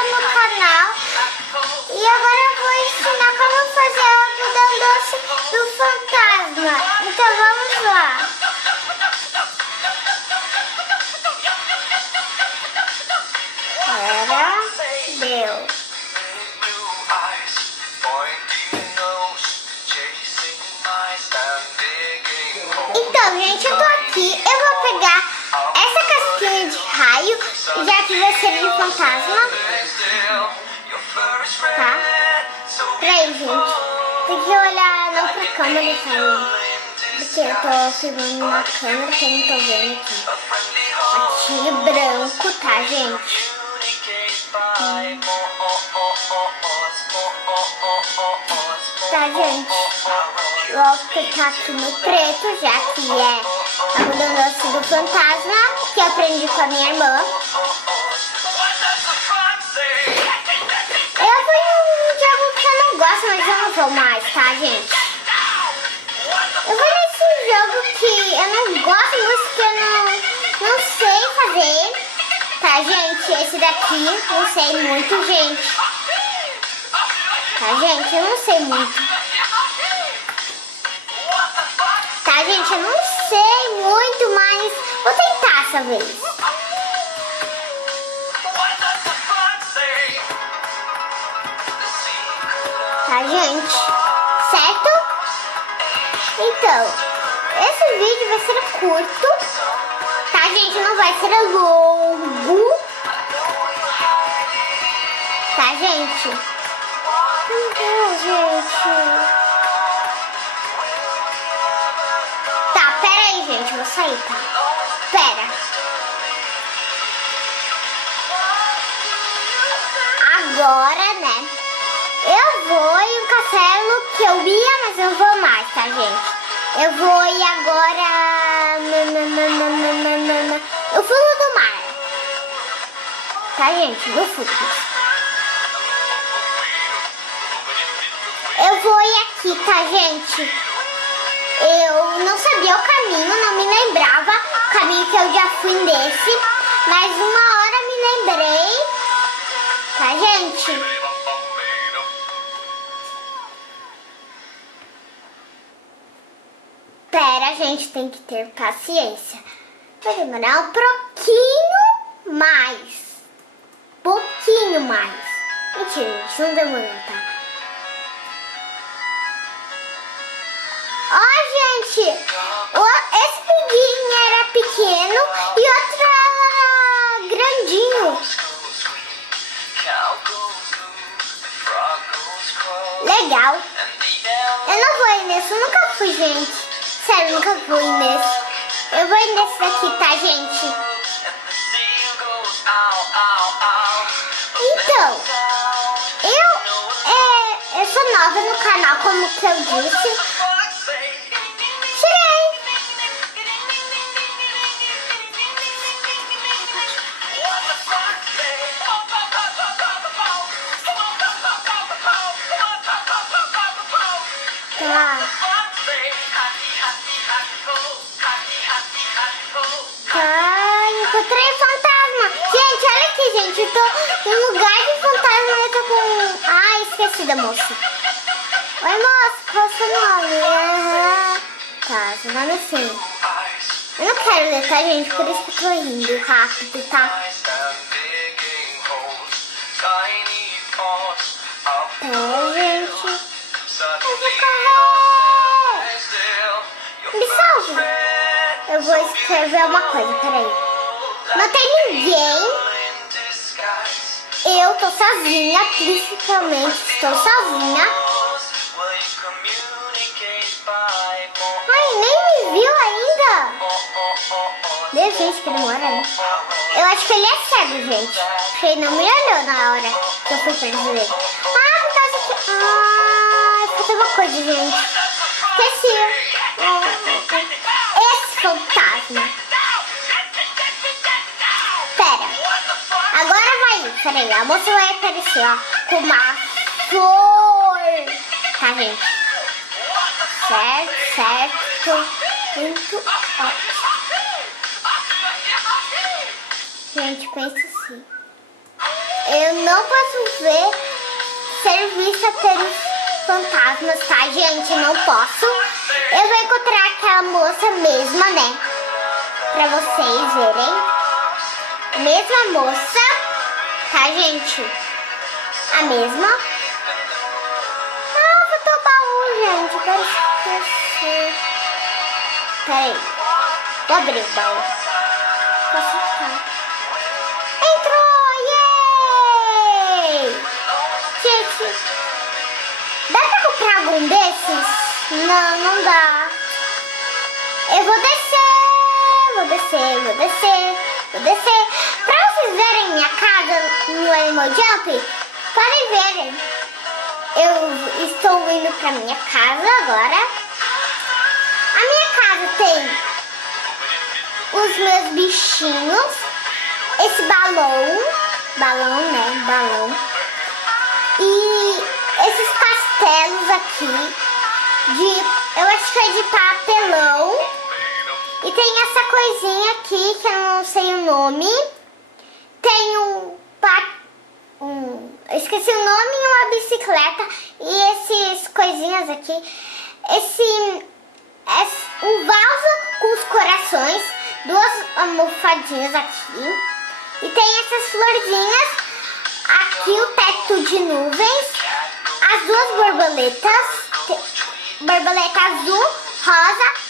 inscreva no canal. E agora eu vou ensinar como fazer o algodão doce do fantasma. Então vamos lá. Deu. Então, gente, eu tô aqui. Eu vou pegar essa casquinha de raio, já que vai ser de fantasma. Tá? Peraí, gente. Tem que olhar não pra câmera, tá? Porque eu tô filmando na câmera que eu não tô vendo aqui. Aqui branco, tá, gente? Tá, gente? Vou aplicar aqui no preto, já que é algodão doce do fantasma, que eu aprendi com a minha irmã. Eu fui num jogo que eu não gosto, mas eu não vou mais, tá, gente? Eu vou nesse jogo que eu não gosto muito, que eu não sei fazer. Tá, gente? Esse daqui, não sei muito, gente. Tá, gente? Eu não sei muito. Tá, gente? Eu não sei muito, mas vou tentar essa vez. Tá, gente? Certo? Então, esse vídeo vai ser curto. Tá, gente? Não vai ser longo. Tá, gente? Meu Deus, gente. Tá, pera aí, gente. Vou sair, tá? Pera. Agora, né? Eu vou em um castelo que eu ia, mas não vou mais, tá, gente? Eu vou ir agora no fundo do mar. Tá, gente? No fundo. Eu vou ir aqui, tá, gente? Eu não sabia o caminho, não me lembrava o caminho que eu já fui nesse. Mas uma hora me lembrei. Tá, gente? Pera, gente, tem que ter paciência. Vai demorar um pouquinho mais. Pouquinho mais. Mentira, gente, não demorou, tá? Ó, gente, esse pinguinho era pequeno e outro era grandinho. Legal. Eu não vou ir nesse, eu nunca fui, gente. Sério, nunca fui nesse. Eu vou ir nesse daqui, tá, gente? Então, eu sou nova no canal, como que eu disse. Tirei. Tá. Encontrei o fantasma. Gente, olha aqui, gente. Eu tô no lugar de fantasma. Eu tô com... Ah, esqueci da moça. Oi, moça. Qual é o seu nome? Tá, seu nome é assim. Eu não quero ler, tá, gente? Por isso que eu tô rindo rápido, tá? Tá, gente. Eu vou correr. Me salva. Eu vou escrever uma coisa, peraí. Não tem ninguém. Eu tô sozinha, principalmente estou sozinha. Ai, nem me viu ainda. Deus, gente, que demora, né? Eu acho que ele é cego, gente. Porque ele não me olhou na hora que eu fui perto dele. Ah, por causa que... Ah, falta uma coisa, gente. Esqueci. Esse fantasma. Pera. Agora vai ir. Pera aí. A moça vai aparecer, ó. Com uma flor. Tá, gente? Certo. Muito ótimo. Gente, pensa assim. eu não posso ver ser vista pelos fantasmas, tá, gente? Não posso. Eu vou encontrar aquela moça mesma, né? Pra vocês verem. A mesma moça, tá, gente? A mesma. Ah, faltou o baú, gente. Eu quero esquecer. Peraí. Vou abrir o baú. Posso ficar? Entrou! Yay! Gente, dá pra comprar algum desses? Não, não dá. Eu vou descer, vou descer, vou descer, vou descer. Pra vocês verem minha casa no Animal Jump, podem verem. Eu estou indo pra minha casa agora. A minha casa tem os meus bichinhos. Esse balão, né? Balão. E esses castelos aqui, eu acho que é de papelão. E tem essa coisinha aqui, que eu não sei o nome. Tem eu esqueci o nome, uma bicicleta. E esses coisinhas aqui. Um vaso com os corações. Duas almofadinhas aqui. E tem essas florzinhas. Aqui o teto de nuvens. As duas borboletas. Borboleta azul, rosa